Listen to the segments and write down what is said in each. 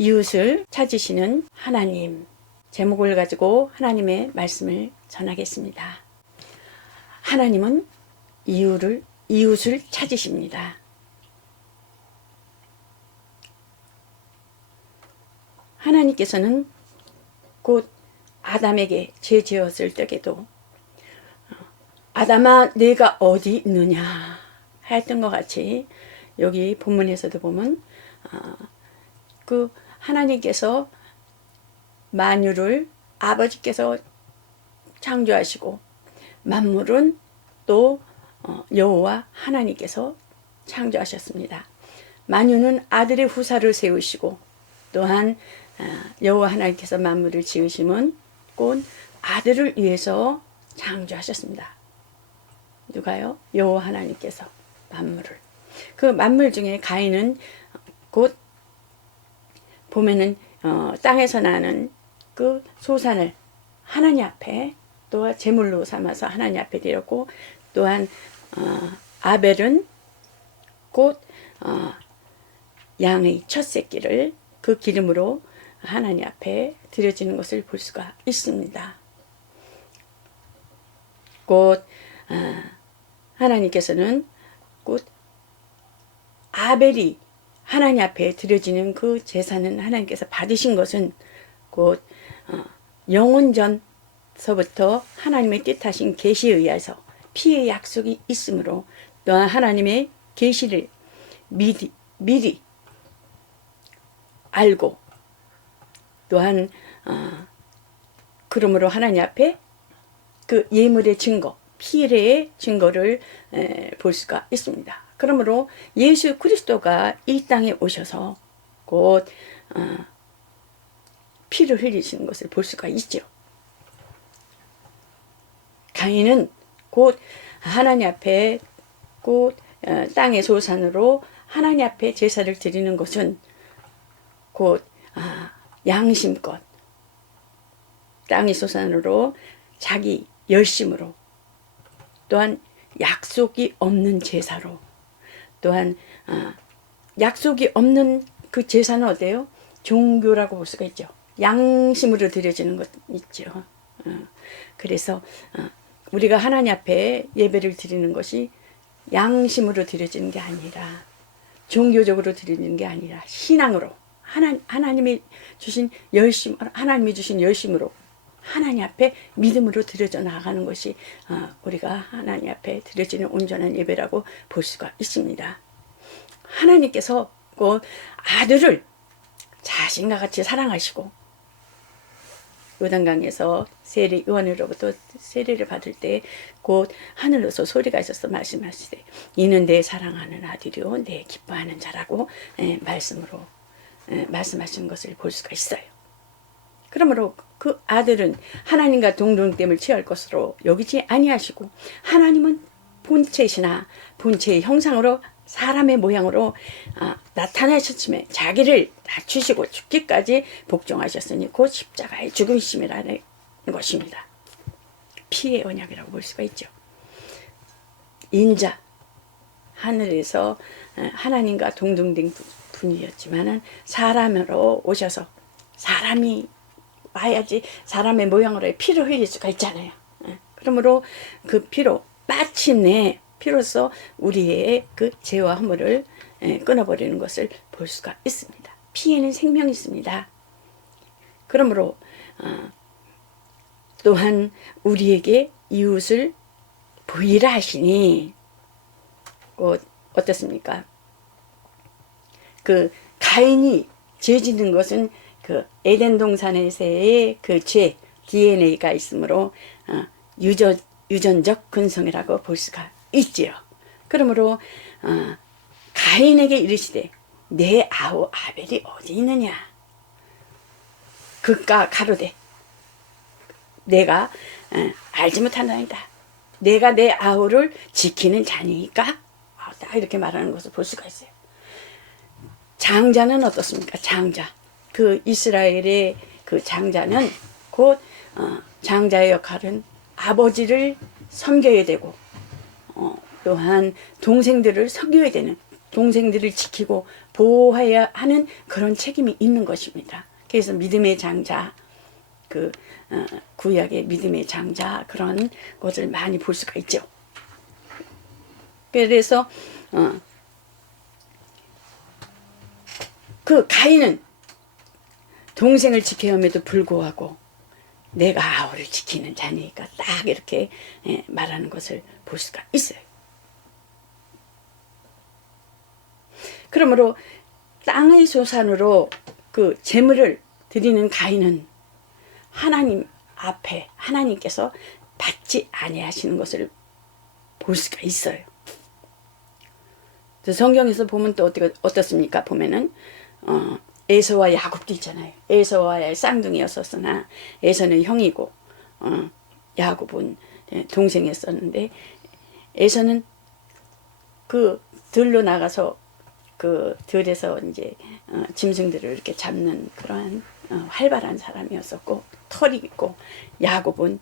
이웃을 찾으시는 하나님, 제목을 가지고 하나님의 말씀을 전하겠습니다. 하나님은 이웃을 찾으십니다. 하나님께서는 곧 아담에게 죄 지었을 때에도 아담아 내가 어디 있느냐 했던 것 같이 여기 본문에서도 보면 그 하나님께서 만유를 아버지께서 창조하시고 만물은 또 여호와 하나님께서 창조하셨습니다. 만유는 아들의 후사를 세우시고 또한 여호와 하나님께서 만물을 지으심은 곧 아들을 위해서 창조하셨습니다. 누가요? 여호와 하나님께서 만물을. 그 만물 중에 가인은 곧 보면은 땅에서 나는 그 소산을 하나님 앞에 또 제물로 삼아서 하나님 앞에 드렸고, 또한 아벨은 곧 양의 첫 새끼를 그 기름으로 하나님 앞에 드려지는 것을 볼 수가 있습니다. 곧 하나님께서는 곧 아벨이 하나님 앞에 드려지는 그 제사는 하나님께서 받으신 것은 곧 영원전서부터 하나님의 뜻하신 계시에 의해서 피의 약속이 있으므로 또한 하나님의 계시를 미리 알고 또한 그러므로 하나님 앞에 그 예물의 증거, 피례의 증거를 볼 수가 있습니다. 그러므로 예수 그리스도가 이 땅에 오셔서 곧 피를 흘리시는 것을 볼 수가 있죠. 가인은 곧 하나님 앞에 곧 땅의 소산으로 하나님 앞에 제사를 드리는 것은 곧 양심껏 땅의 소산으로 자기 열심으로 또한 약속이 없는 제사로 또한 약속이 없는 그 제사는 어때요? 종교라고 볼 수가 있죠. 양심으로 드려지는 것 있죠. 그래서 우리가 하나님 앞에 예배를 드리는 것이 양심으로 드려지는 게 아니라 종교적으로 드리는 게 아니라 신앙으로 하나님이 주신 열심으로 하나님 앞에 믿음으로 드려져 나가는 것이 우리가 하나님 앞에 드려지는 온전한 예배라고 볼 수가 있습니다. 하나님께서 그 아들을 자신과 같이 사랑하시고 요단강에서 요한으로부터 세례를 받을 때 곧 하늘로서 소리가 있어서 말씀하시되 이는 내 사랑하는 아들이요 내 기뻐하는 자라고 말씀하신 것을 볼 수가 있어요. 그러므로 그 아들은 하나님과 동등됨을 취할 것으로 여기지 아니하시고 하나님은 본체시나 본체의 형상으로 사람의 모양으로 나타나셨음에 자기를 낮추시고 죽기까지 복종하셨으니 곧 십자가의 죽으심이라는 것입니다. 피의 언약이라고 볼 수가 있죠. 인자 하늘에서 하나님과 동등된 분이었지만은 사람으로 오셔서 사람이 와야지 사람의 모양으로 피를 흘릴 수가 있잖아요. 그러므로 그 피로 마침내 피로써 우리의 그 죄와 허물을 끊어버리는 것을 볼 수가 있습니다. 피에는 생명이 있습니다. 그러므로 또한 우리에게 이웃을 보이라 하시니 곧 어떻습니까? 그 가인이 죄 짓는 것은 그 에덴 동산에서의 그 죄 DNA가 있으므로 유전적 근성이라고 볼 수가 있지요. 그러므로 가인에게 이르시되 내 아우 아벨이 어디 있느냐? 그가 가로되 내가 알지 못한다니다. 내가 내 아우를 지키는 자니까? 딱 이렇게 말하는 것을 볼 수가 있어요. 장자는 어떻습니까? 장자. 그 이스라엘의 그 장자는 곧 장자의 역할은 아버지를 섬겨야 되고 또한 동생들을 섬겨야 되는 동생들을 지키고 보호해야 하는 그런 책임이 있는 것입니다. 그래서 믿음의 장자, 구약의 믿음의 장자, 그런 것을 많이 볼 수가 있죠. 그래서 그 가인은 동생을 지켜야 함에도 불구하고 내가 아우를 지키는 자니까 딱 이렇게 말하는 것을 볼 수가 있어요. 그러므로 땅의 소산으로 그 제물을 드리는 가인은 하나님 앞에 하나님께서 받지 아니하시는 것을 볼 수가 있어요. 성경에서 보면 또 어떻습니까? 보면은 에서와 야곱도 있잖아요. 에서와의 쌍둥이였었으나 에서는 형이고 야곱은 동생이었었는데, 에서는 그 들로 나가서 그 들에서 이제 짐승들을 이렇게 잡는 그러한 활발한 사람이었었고 털이 있고, 야곱은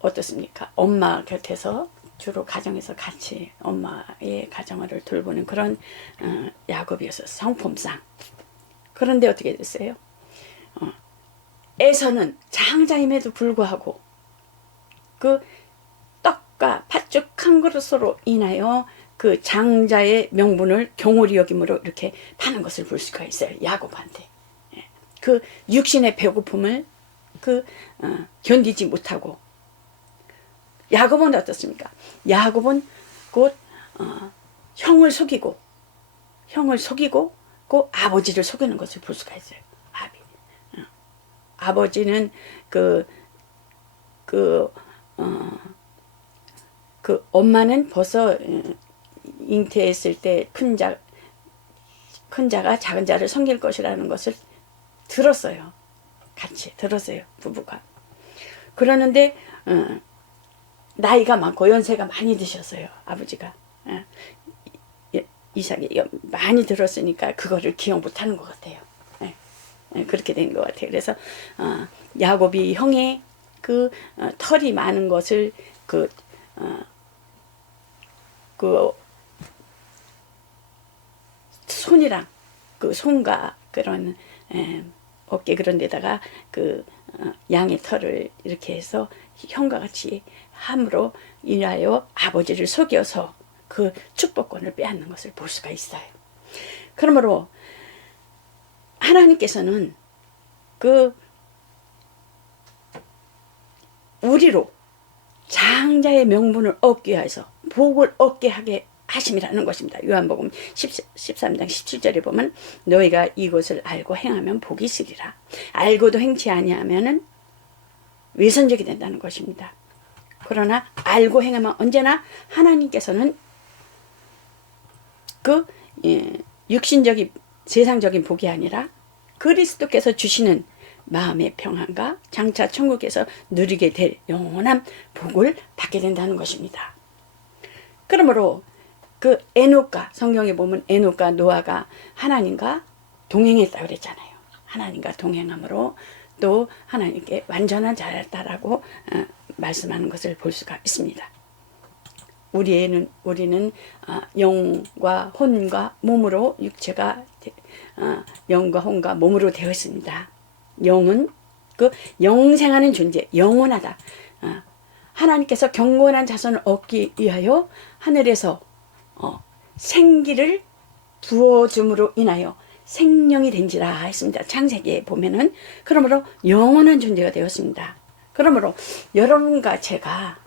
어떻습니까? 엄마 곁에서 주로 가정에서 같이 엄마의 가정을 돌보는 그런 야곱이었어요. 성품상. 그런데 어떻게 됐어요? 에서는 장자임에도 불구하고 그 떡과 팥죽 한 그릇으로 인하여 그 장자의 명분을 경홀히 여김으로 이렇게 파는 것을 볼 수가 있어요. 야곱한테. 그 육신의 배고픔을 견디지 못하고, 야곱은 어떻습니까? 야곱은 곧 형을 속이고 그 아버지를 속이는 것을 볼 수가 있어요. 아버지는 그 엄마는 벌써 잉태했을 때 큰 자가 작은 자를 섬길 것이라는 것을 들었어요. 같이 들었어요, 부부가. 그러는데 나이가 많고 연세가 많이 드셨어요, 아버지가. 이삭이 많이 들었으니까 그거를 기억 못하는 것 같아요. 그렇게 된 것 같아요. 그래서 야곱이 형의 그 털이 많은 것을 그 손이랑 그 손과 그런 어깨 그런 데다가 양의 털을 이렇게 해서 형과 같이 함으로 인하여 아버지를 속여서 그 축복권을 빼앗는 것을 볼 수가 있어요. 그러므로 하나님께서는 우리로 장자의 명분을 얻기 위해서 복을 얻게 하게 하심이라는 것입니다. 요한복음 13장 17절에 보면 너희가 이것을 알고 행하면 복이 있으리라. 알고도 행치 아니하면은 외선적이 된다는 것입니다. 그러나 알고 행하면 언제나 하나님께서는 육신적인 세상적인 복이 아니라 그리스도께서 주시는 마음의 평안과 장차 천국에서 누리게 될 영원한 복을 받게 된다는 것입니다. 그러므로 에녹과, 성경에 보면 에녹과 노아가 하나님과 동행했다고 그랬잖아요. 하나님과 동행함으로 또 하나님께 완전한 자였다라고 말씀하는 것을 볼 수가 있습니다. 우리는 영과 혼과 몸으로 육체가 영과 혼과 몸으로 되어 있습니다. 영은 영생하는 존재, 영원하다. 하나님께서 경건한 자손을 얻기 위하여 하늘에서 생기를 부어줌으로 인하여 생명이 된지라 했습니다. 창세기에 보면은. 그러므로 영원한 존재가 되었습니다. 그러므로 여러분과 제가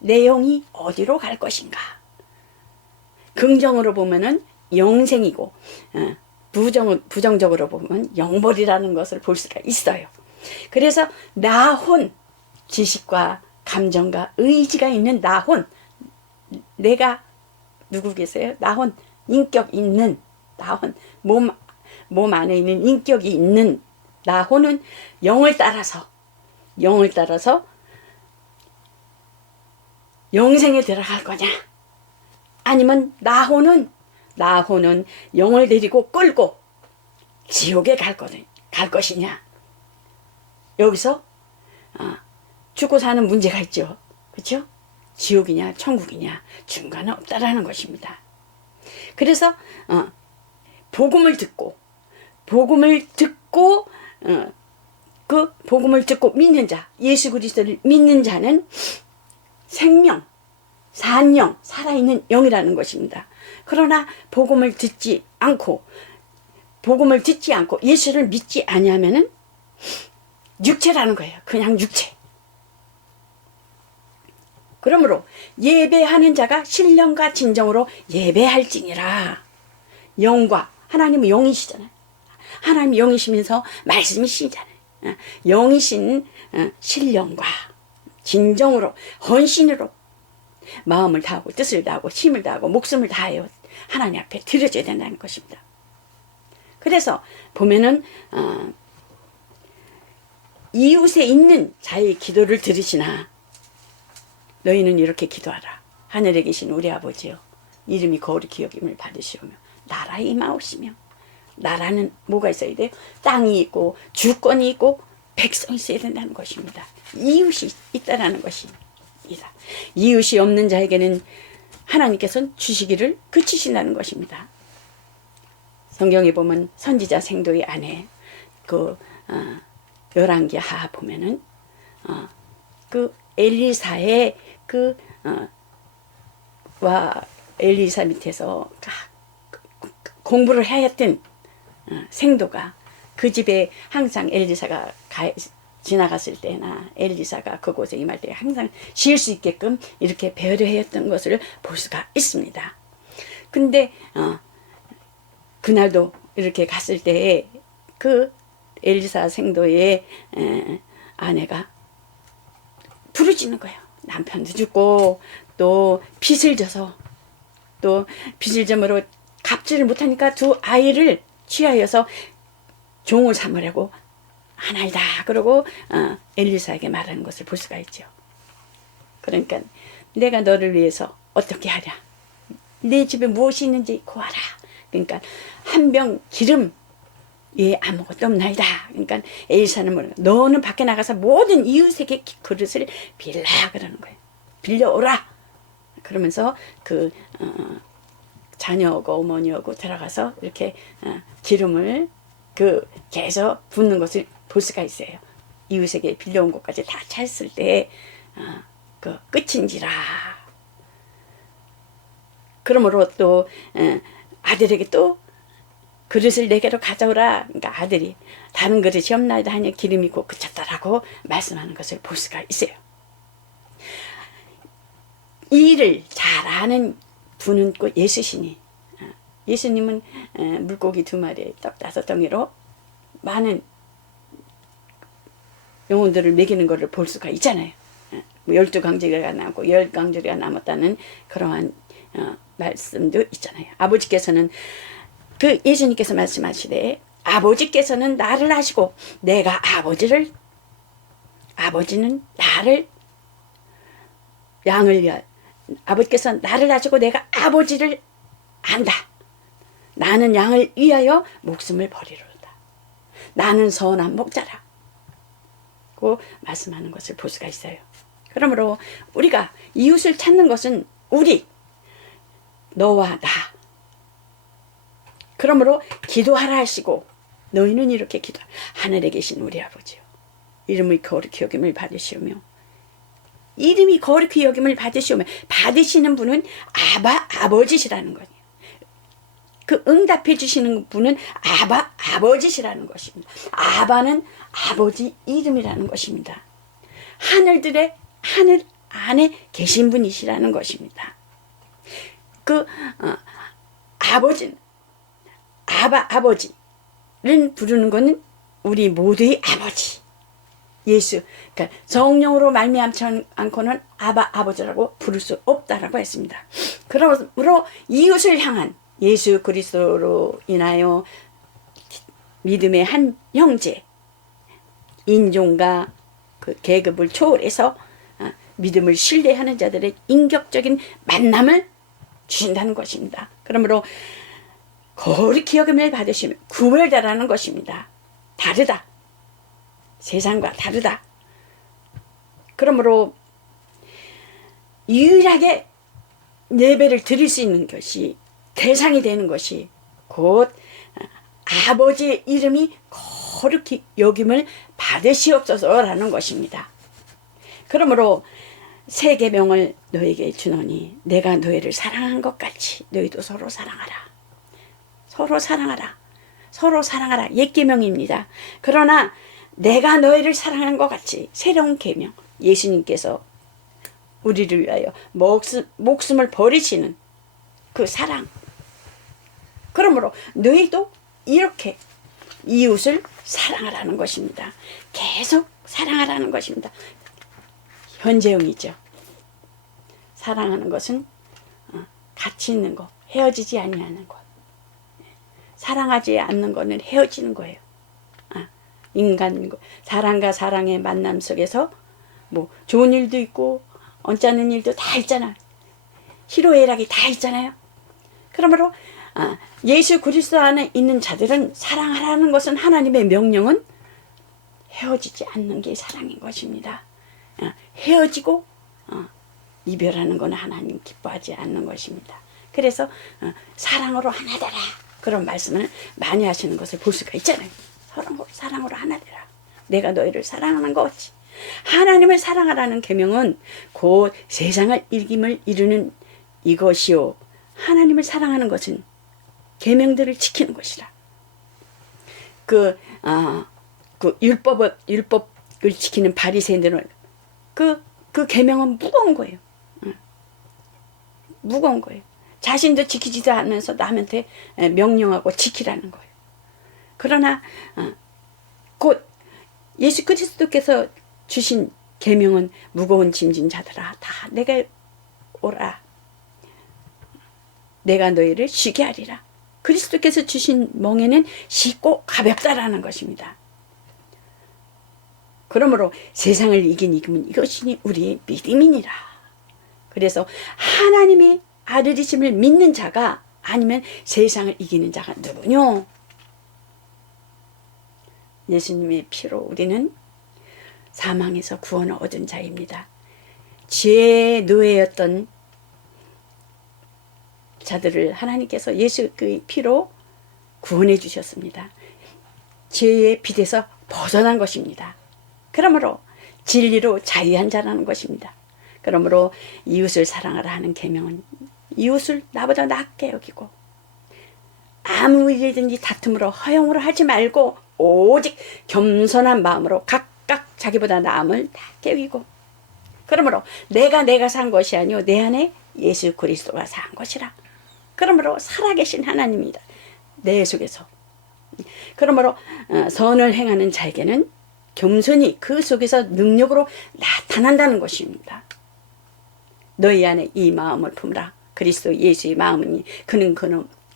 내 영이 어디로 갈 것인가? 긍정으로 보면은 영생이고 부정적으로 보면 영벌이라는 것을 볼 수가 있어요. 그래서 나혼, 지식과 감정과 의지가 있는 나혼, 내가 누구 계세요? 나혼, 인격 있는 나혼, 몸 안에 있는 인격이 있는 나혼은 영을 따라서 영생에 들어갈 거냐? 아니면 나혼은 영을 데리고 끌고 지옥에 갈 것이냐? 여기서 죽고 사는 문제가 있죠. 그렇죠? 지옥이냐 천국이냐 중간은 없다라는 것입니다. 그래서 복음을 듣고 그 복음을 듣고 믿는 자, 예수 그리스도를 믿는 자는 생명, 산영, 살아있는 영이라는 것입니다. 그러나 복음을 듣지 않고 예수를 믿지 아니하면은 육체라는 거예요. 그냥 육체. 그러므로 예배하는 자가 신령과 진정으로 예배할지니라. 영과, 하나님은 영이시잖아요. 하나님 영이시면서 말씀이시잖아요. 영이신 신령과 진정으로 헌신으로 마음을 다하고 뜻을 다하고 힘을 다하고 목숨을 다하여 하나님 앞에 드려져야 된다는 것입니다. 그래서 보면은 이웃에 있는 자의 기도를 들으시나 너희는 이렇게 기도하라. 하늘에 계신 우리 아버지여, 이름이 거룩히 여김을 받으시오며 나라에 임하옵시며. 나라는 뭐가 있어야 돼요? 땅이 있고 주권이 있고 백성이 있어야 된다는 것입니다. 이웃이 있다라는 것입니다. 이웃이 없는 자에게는 하나님께서는 주시기를 그치신다는 것입니다. 성경에 보면 선지자 생도의 아내 열왕기 하 보면은 그 엘리사의 엘리사 밑에서 공부를 하였던 생도가 그 집에 항상 엘리사가 지나갔을 때나 엘리사가 그곳에 임할 때 항상 쉴 수 있게끔 이렇게 배려하였던 것을 볼 수가 있습니다. 근데 그날도 이렇게 갔을 때 그 엘리사 생도의 아내가 부르짖는 거예요. 남편도 죽고 또 빚을 져서 또 빚을 점으로 갚지를 못하니까 두 아이를 취하여서 종을 삼으려고 하나이다. 그러고 엘리사에게 말하는 것을 볼 수가 있죠. 그러니까 내가 너를 위해서 어떻게 하랴. 내 집에 무엇이 있는지 구하라. 그러니까 한 병 기름 예 아무것도 없나이다. 그러니까 엘리사는 뭐냐, 너는 밖에 나가서 모든 이웃에게 그릇을 빌라 그러는 거예요. 빌려오라. 그러면서 자녀하고 어머니하고 들어가서 이렇게 기름을 개서 붓는 것을 볼 수가 있어요. 이웃에게 빌려온 것까지 다 찼을 때 끝인지라. 그러므로 또 아들에게 또 그릇을 내게로 가져오라. 그러니까 아들이 다른 그릇이 없나이다 하니 기름이 곧 그쳤다라고 말씀하는 것을 볼 수가 있어요. 이 일을 잘하는 분은 꼭 예수시니 예수님은 물고기 2마리 떡 5덩이로 많은 영혼들을 먹이는 것을 볼 수가 있잖아요. 12강제가 남고 10강제가 남았다는 그러한 말씀도 있잖아요. 아버지께서는 예수님께서 말씀하시되 아버지께서는 나를 아시고 내가 아버지는 나를 양을 위하여 아버지께서 나를 아시고 내가 아버지를 안다. 나는 양을 위하여 목숨을 버리로다. 나는 선한 목자라. 고 말씀하는 것을 볼 수가 있어요. 그러므로 우리가 이웃을 찾는 것은 너와 나. 그러므로 기도하라 하시고 너희는 이렇게 기도하라. 하늘에 계신 우리 아버지요. 이름이 거룩히 여김을 받으시오며 이름이 거룩히 여김을 받으시오며 받으시는 분은 아버지시라는 거예요. 그 응답해 주시는 분은 아버지시라는 것입니다. 아바는 아버지 이름이라는 것입니다. 하늘 안에 계신 분이시라는 것입니다. 아버지는 아버지를 부르는 것은 우리 모두의 아버지 예수, 그러니까 성령으로 말미암지 않고는 아버지라고 부를 수 없다라고 했습니다. 그러므로 이웃을 향한 예수 그리스도로 인하여 믿음의 한 형제, 인종과 계급을 초월해서 믿음을 신뢰하는 자들의 인격적인 만남을 주신다는 것입니다. 그러므로 거룩히 여김을 받으시면 구별다라는 것입니다. 다르다. 세상과 다르다. 그러므로 유일하게 예배를 드릴 수 있는 것이 대상이 되는 것이 곧 아버지의 이름이 거룩히 여김을 받으시옵소서라는 것입니다. 그러므로 새 계명을 너에게 주노니 내가 너희를 사랑한 것 같이 너희도 서로 사랑하라. 서로 사랑하라. 서로 사랑하라. 옛 계명입니다. 그러나 내가 너희를 사랑한 것 같이 새로운 계명, 예수님께서 우리를 위하여 목숨을 버리시는 그 사랑. 그러므로 너희도 이렇게 이웃을 사랑하라는 것입니다. 계속 사랑하라는 것입니다. 현재형이죠. 사랑하는 것은 가치 있는 것, 헤어지지 아니하는 것. 사랑하지 않는 것은 헤어지는 거예요. 인간, 사랑과 사랑의 만남 속에서 뭐 좋은 일도 있고 언짢은 일도 다 있잖아. 희로애락이 다 있잖아요. 그러므로 예수 그리스도 안에 있는 자들은 사랑하라는 것은 하나님의 명령은 헤어지지 않는 게 사랑인 것입니다. 헤어지고 이별하는 것은 하나님 기뻐하지 않는 것입니다. 그래서 사랑으로 하나 되라 그런 말씀을 많이 하시는 것을 볼 수가 있잖아요. 사랑으로 하나 되라. 내가 너희를 사랑하는 것 같이. 하나님을 사랑하라는 계명은 곧 세상을 이김을 이루는 이것이요. 하나님을 사랑하는 것은 계명들을 지키는 것이라. 그 율법을 지키는 바리새인들은 그 계명은 무거운 거예요. 무거운 거예요. 자신도 지키지도 않으면서 남한테 명령하고 지키라는 거예요. 그러나 곧 예수 그리스도께서 주신 계명은 무거운 짐진 자들아 다 내게 오라. 내가 너희를 쉬게 하리라. 그리스도께서 주신 멍에는 쉽고 가볍다라는 것입니다. 그러므로 세상을 이긴 이김은 이것이니 우리의 믿음이니라. 그래서 하나님의 아들이심을 믿는 자가 아니면 세상을 이기는 자가 누구뇨? 예수님의 피로 우리는 사망에서 구원을 얻은 자입니다. 죄의 노예였던 자들을 하나님께서 예수 그 피로 구원해 주셨습니다. 죄의 빚에서 벗어난 것입니다. 그러므로 진리로 자유한 자라는 것입니다. 그러므로 이웃을 사랑하라 하는 계명은 이웃을 나보다 낫게 여기고 아무 일이든지 다툼으로 허용으로 하지 말고 오직 겸손한 마음으로 각각 자기보다 남을 낫게 여기고 그러므로 내가 산 것이 아니요 내 안에 예수 그리스도가 산 것이라. 그러므로 살아계신 하나님이다. 내 속에서. 그러므로 선을 행하는 자에게는 겸손히 그 속에서 능력으로 나타난다는 것입니다. 너희 안에 이 마음을 품으라. 그리스도 예수의 마음이니 그는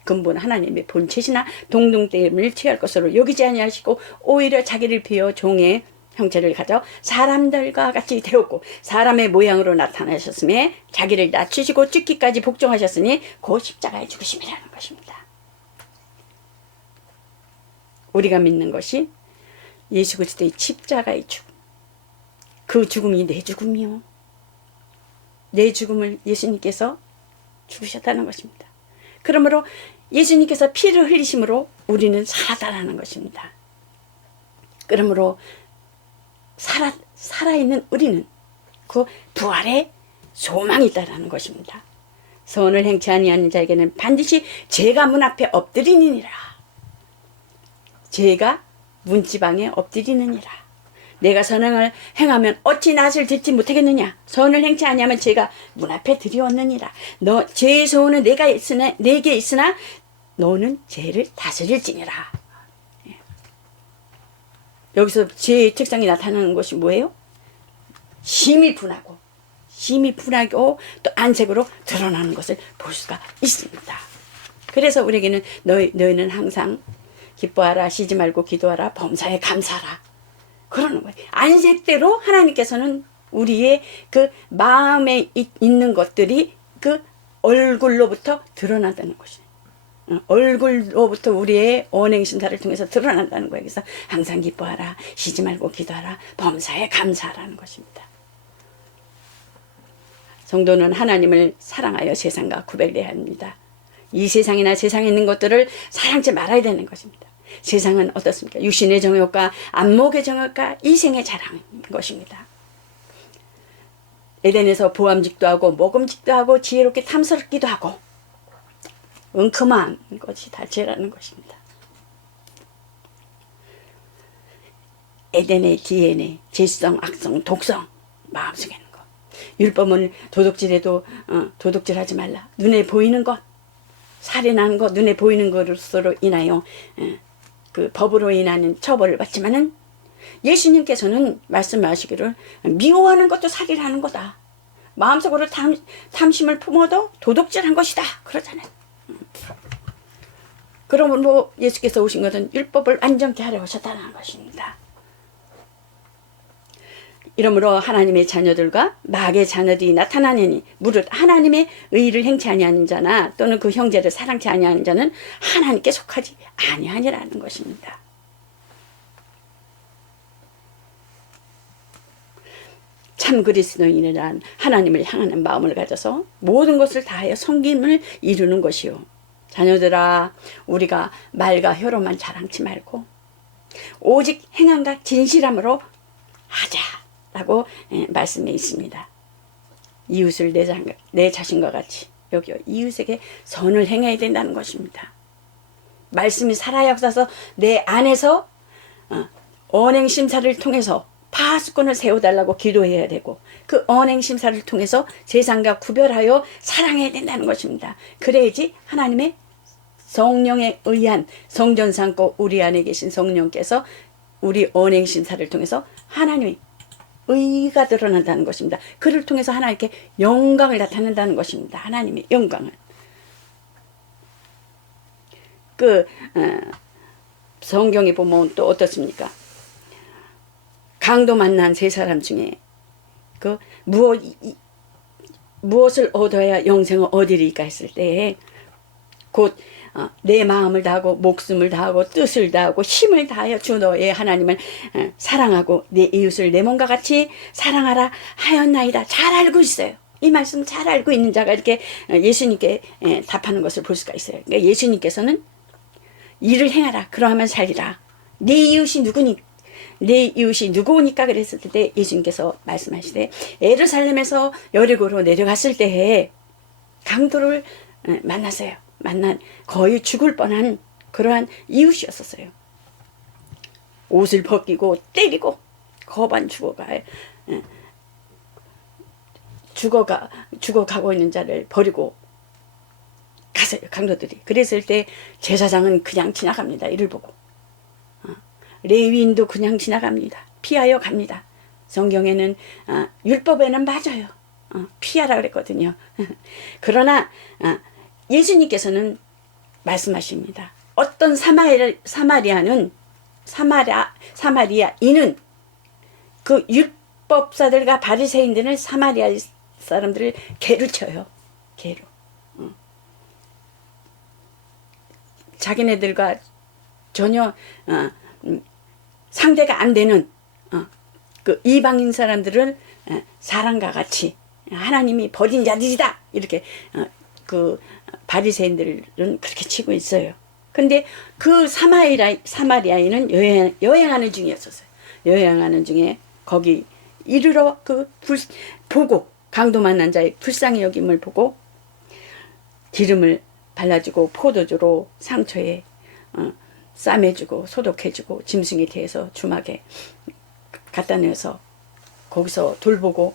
근본 하나님의 본체시나 동등됨을 취할 것으로 여기지 아니하시고 오히려 자기를 비워 종의 형체를 가져 사람들과 같이 되었고 사람의 모양으로 나타나셨으며 자기를 낮추시고 죽기까지 복종하셨으니 곧 십자가에 죽으심이라는 것입니다. 우리가 믿는 것이 예수 그리스도의 십자가의 죽음. 그 죽음이 내 죽음이요. 내 죽음을 예수님께서 죽으셨다는 것입니다. 그러므로 예수님께서 피를 흘리심으로 우리는 살았다는 것입니다. 그러므로 살아있는 우리는 그 부활의 소망이 있다는 것입니다. 선을 행치 아니하는 자에게는 반드시 죄가 문 앞에 엎드리느니라. 죄가 문지방에 엎드리느니라. 내가 선을 행하면 어찌 낯을 듣지 못하겠느냐. 선을 행치 아니하면 죄가 문 앞에 들이왔느니라. 너 죄의 소원은 내게 있으나 너는 죄를 다스릴지니라. 여기서 죄의 특성이 나타나는 것이 뭐예요? 심히 분하고 또 안색으로 드러나는 것을 볼 수가 있습니다. 그래서 우리에게는 너희는 항상 기뻐하라, 쉬지 말고 기도하라, 범사에 감사하라. 그러는 거예요. 안색대로 하나님께서는 우리의 그 마음에 있는 것들이 그 얼굴로부터 드러난다는 것이에요. 얼굴로부터 우리의 언행신사를 통해서 드러난다는 거예요. 그래서 항상 기뻐하라, 쉬지 말고 기도하라, 범사에 감사하라는 것입니다. 성도는 하나님을 사랑하여 세상과 구별해야 합니다. 이 세상이나 세상에 있는 것들을 사랑치 말아야 되는 것입니다. 세상은 어떻습니까? 육신의 정욕과 안목의 정욕과 이생의 자랑인 것입니다. 에덴에서 보암직도 하고 먹음직도 하고 지혜롭게 탐스럽기도 하고 은큼한 것이 다 죄라는 것입니다. 에덴의 DNA, 죄성, 악성, 독성, 마음속에 있는 것. 율법은 도둑질해도 도둑질하지 말라. 눈에 보이는 것, 살인하는 것, 눈에 보이는 것으로 인하여 그 법으로 인하는 처벌을 받지만은 예수님께서는 말씀하시기를 미워하는 것도 살인하는 거다. 마음속으로 탐심을 품어도 도둑질한 것이다. 그러잖아요. 그러면 뭐 예수께서 오신 것은 율법을 완전케 하려 오셨다는 것입니다. 이러므로 하나님의 자녀들과 마귀의 자녀들이 나타나느니 무릇 하나님의 의를 행치 아니하는 자나 또는 그 형제를 사랑치 아니하는 자는 하나님께 속하지 아니하니라는 것입니다. 참 그리스도인이란 하나님을 향하는 마음을 가져서 모든 것을 다하여 섬김을 이루는 것이요. 자녀들아, 우리가 말과 혀로만 자랑치 말고 오직 행함과 진실함으로 하자라고 말씀해 있습니다. 이웃을 내 자신과 같이 여기요, 이웃에게 선을 행해야 된다는 것입니다. 말씀이 살아 역사서 내 안에서 언행심사를 통해서 파수꾼을 세워달라고 기도해야 되고 그 언행심사를 통해서 세상과 구별하여 사랑해야 된다는 것입니다. 그래야지 하나님의 성령에 의한 성전 삼고 우리 안에 계신 성령께서 우리 언행심사를 통해서 하나님의 의가 드러난다는 것입니다. 그를 통해서 하나님께 영광을 나타낸다는 것입니다. 하나님의 영광을. 성경에 보면 또 어떻습니까? 강도 만난 세 사람 중에 무엇을 얻어야 영생을 얻으리까 했을 때 곧 내 마음을 다하고 목숨을 다하고 뜻을 다하고 힘을 다하여 주 너의 하나님을 사랑하고 내 이웃을 내 몸과 같이 사랑하라 하였나이다. 잘 알고 있어요. 이 말씀 잘 알고 있는 자가 이렇게 예수님께 답하는 것을 볼 수가 있어요. 그러니까 예수님께서는 일을 행하라. 그러하면 살리라. 내 이웃이 누구니까 그랬을 때 예수님께서 말씀하시되 예루살렘에서 여리고로 내려갔을 때에 강도를 만났어요. 거의 죽을 뻔한 그러한 이웃이었었어요. 옷을 벗기고 때리고 거반 죽어가고 있는 자를 버리고 갔어요. 강도들이. 그랬을 때 제사장은 그냥 지나갑니다. 이를 보고. 레위인도 그냥 지나갑니다. 피하여 갑니다. 성경에는 율법에는 맞아요. 피하라 그랬거든요. 그러나 예수님께서는 말씀하십니다. 어떤 사마리아인은 그 율법사들과 바리새인들은 사마리아 사람들을 개로 쳐요. 개로. 자기네들과 전혀 상대가 안 되는 그 이방인 사람들을 사람과 같이 하나님이 버린 자들이다 이렇게 그 바리새인들은 그렇게 치고 있어요. 근데 그 사마리아인은 여행하는 중이었었어요. 여행하는 중에 거기 이르러 보고 강도 만난 자의 불쌍히 여김을 보고 기름을 발라주고 포도주로 상처에 싸매주고 소독해주고 짐승에 대해서 주막에 갖다 내서 거기서 돌보고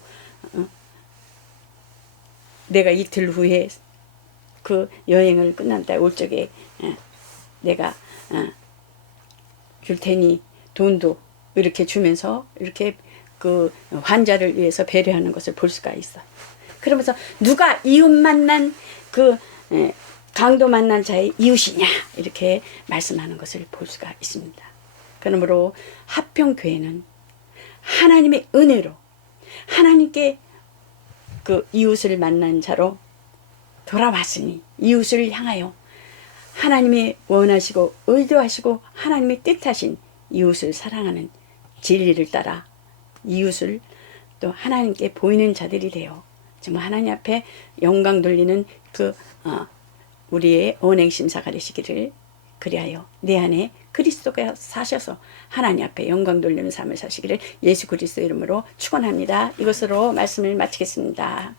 내가 이틀 후에 그 여행을 끝난다 올 적에 내가 줄 테니 돈도 이렇게 주면서 이렇게 그 환자를 위해서 배려하는 것을 볼 수가 있어. 그러면서 누가 이웃 만난 강도 만난 자의 이웃이냐 이렇게 말씀하는 것을 볼 수가 있습니다. 그러므로 합평교회는 하나님의 은혜로 하나님께 그 이웃을 만난 자로 돌아왔으니 이웃을 향하여 하나님의 원하시고 의도하시고 하나님의 뜻하신 이웃을 사랑하는 진리를 따라 이웃을 또 하나님께 보이는 자들이 되어 정말 하나님 앞에 영광 돌리는 우리의 언행심사가 되시기를, 그리하여 내 안에 그리스도가 사셔서 하나님 앞에 영광 돌리는 삶을 사시기를 예수 그리스도 이름으로 축원합니다. 이것으로 말씀을 마치겠습니다.